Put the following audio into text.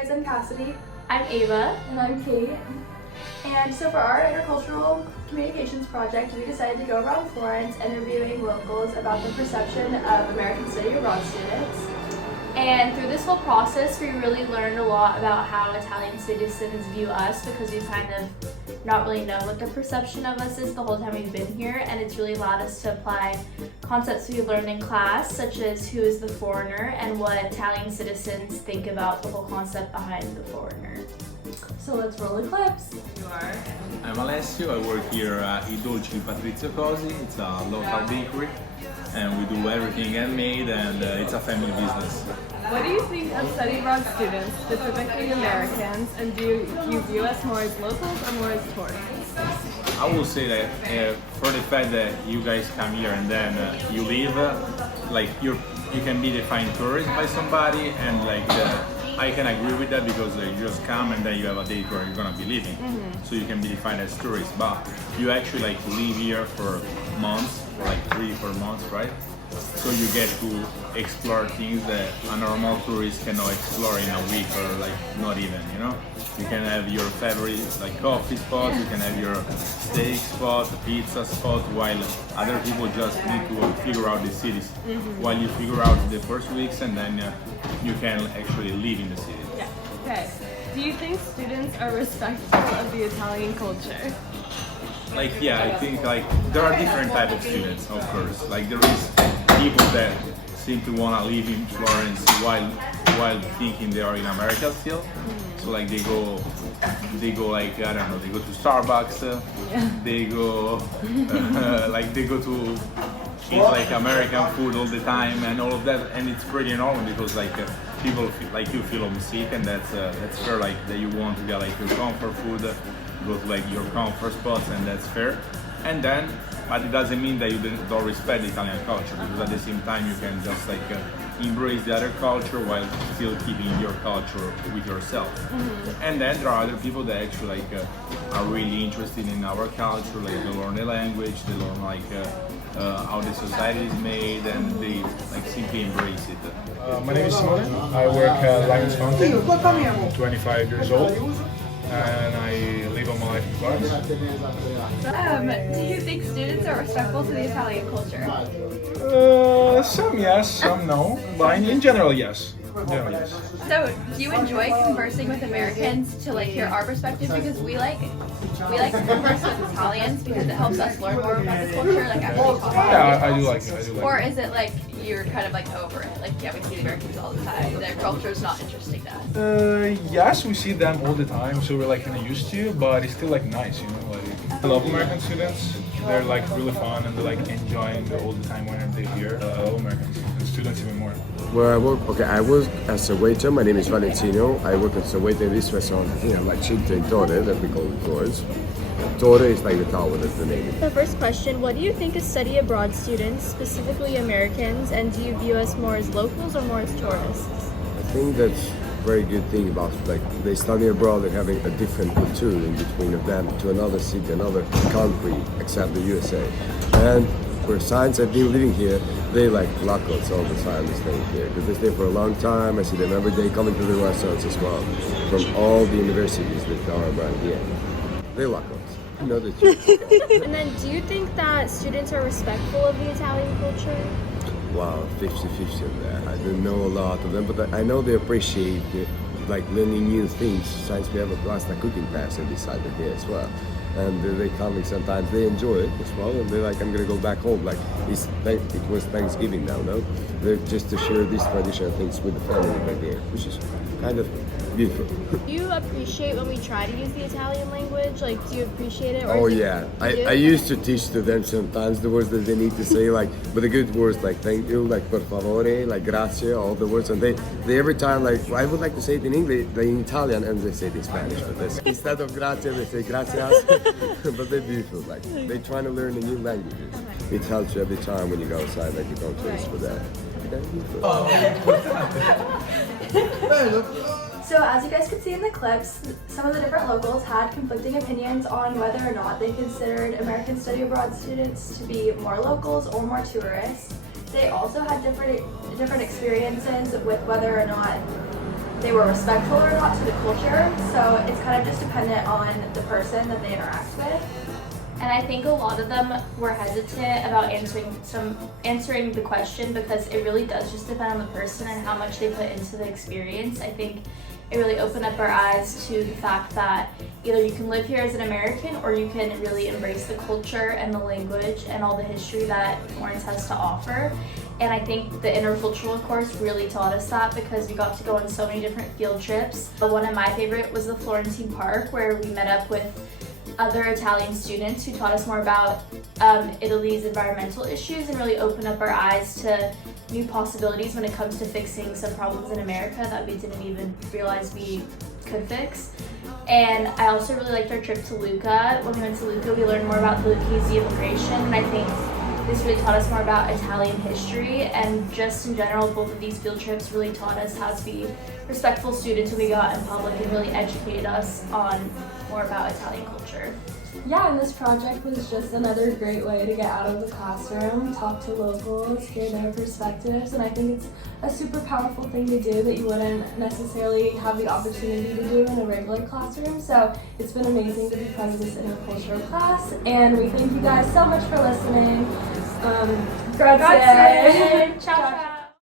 guys, I'm Cassidy. I'm Ava. And I'm Kate. And so for our intercultural communications project, we decided to go around Florence interviewing locals about the perception of American study abroad students. And through this whole process, we really learned a lot about how Italian citizens view us because we kind of not really know what the perception of us is the whole time we've been here, and it's really allowed us to apply concepts we learned in class, such as who is the foreigner and what Italian citizens think about the whole concept behind the foreigner. So let's roll the clips. You are? I'm Alessio, I work here at I Dolci di Patrizio Cosi. It's a local bakery and we do everything handmade and it's a family business. What do you think of study abroad students, specifically Americans, and do you view us more as locals or more as tourists? I will say that for the fact that you guys come here and then you leave, like you can be defined tourist by somebody, and like I can agree with that because you just come and then you have a date where you're gonna be leaving, so you can be defined as tourist. But you actually like live here for months, like 3-4 months, right? So you get to explore things that a normal tourist cannot explore in a week or like not even, you know? You can have your favorite like coffee spot, you can have your steak spot, pizza spot, while other people just need to figure out the cities. While you figure out the first weeks and then you can actually live in the city. Yeah. Okay. Do you think students are respectful of the Italian culture? Like yeah, I think like there are different type of students, of course. Like there is people that seem to want to live in Florence while thinking they are in America still. So like they go like I don't know, they go to Starbucks, they go like they go to eat like American food all the time and all of that, and it's pretty normal because like people feel, like you feel homesick, and that's fair. Like that you want to get like your comfort food, go to like your comfort spots, and that's fair. And then, but it doesn't mean that you don't respect the Italian culture, because at the same time you can just like embrace the other culture while still keeping your culture with yourself. And then there are other people that actually like are really interested in our culture, like they learn the language, they learn like how the society is made, and they like simply embrace it. My name is Simone. I work at Lions Fountain. I'm 25 years old and I live all my life in Florence. Do you think students are respectful to the Italian culture? Some yes, some no, but in general yes. Yes. So, do you enjoy conversing with Americans to like hear our perspective? Because we like to converse with Italians because it helps us learn more about the culture. Like after we talk. Yeah, I do like it. Or is it like you're kind of like over it? Like yeah, we see Americans all the time. Their culture is not interesting to us. Yes, we see them all the time, so we're like kind of used to, but it's still like nice, you know. Like I love American students. They're like really fun and they're like enjoying all the time when they're here. I love Americans and students even more. Where I work, I work as a waiter. My name is Valentino. I work as a waiter in this restaurant, like Cinta in Torre, that we call it Florence. Torre is like the tower, that's the name. The first question, what do you think of study abroad students, specifically Americans, and do you view us more as locals or more as tourists? I think that's a very good thing about like they study abroad, they're having a different culture in between of them to another city, another country, except the USA. And for science, I've been living here, they like locals all the time, staying here. Because they stay for a long time, I see them every day coming to the restaurants as well, from all the universities that are around here. They're locals. You know the truth. And then do you think that students are respectful of the Italian culture? Wow, 50-50 of that. I don't know a lot of them, but I know they appreciate like learning new things. Since we have a class like cooking class and decided here as well. And they come and sometimes they enjoy it as well, and they're like, I'm gonna go back home. Like it was Thanksgiving now, no? They're just to share these traditional things with the family right there, which is kind of beautiful. Do you appreciate when we try to use the Italian language? Like, do you appreciate it? Oh yeah, I used to teach to them sometimes the words that they need to say, like, but the good words like thank you, like per favore, like grazie, all the words, and they every time like I would like to say it in English, in Italian, and they say it in Spanish. But this, instead of grazie, they say gracias. But they're beautiful, like they're trying to learn the new languages. It helps you every time when you go outside, like you don't taste for that. So as you guys could see in the clips, some of the different locals had conflicting opinions on whether or not they considered American study abroad students to be more locals or more tourists. They also had different experiences with whether or not they were respectful or not to the culture. So it's kind of just dependent on the person that they interact with. And I think a lot of them were hesitant about answering the question because it really does just depend on the person and how much they put into the experience. I think it really opened up our eyes to the fact that either you can live here as an American or you can really embrace the culture and the language and all the history that Florence has to offer. And I think the intercultural course really taught us that because we got to go on so many different field trips. But one of my favorite was the Florentine Park, where we met up with other Italian students who taught us more about Italy's environmental issues and really opened up our eyes to new possibilities when it comes to fixing some problems in America that we didn't even realize we could fix. And I also really liked our trip to Lucca. When we went to Lucca, we learned more about the Lucchese immigration, and I think this really taught us more about Italian history, and just in general, both of these field trips really taught us how to be respectful students when we got in public and really educated us on more about Italian culture. Yeah, and this project was just another great way to get out of the classroom, talk to locals, hear their perspectives, and I think it's a super powerful thing to do that you wouldn't necessarily have the opportunity to do in a regular classroom. So it's been amazing to be part of this intercultural class, and we thank you guys so much for listening. Grazie. Ciao, ciao.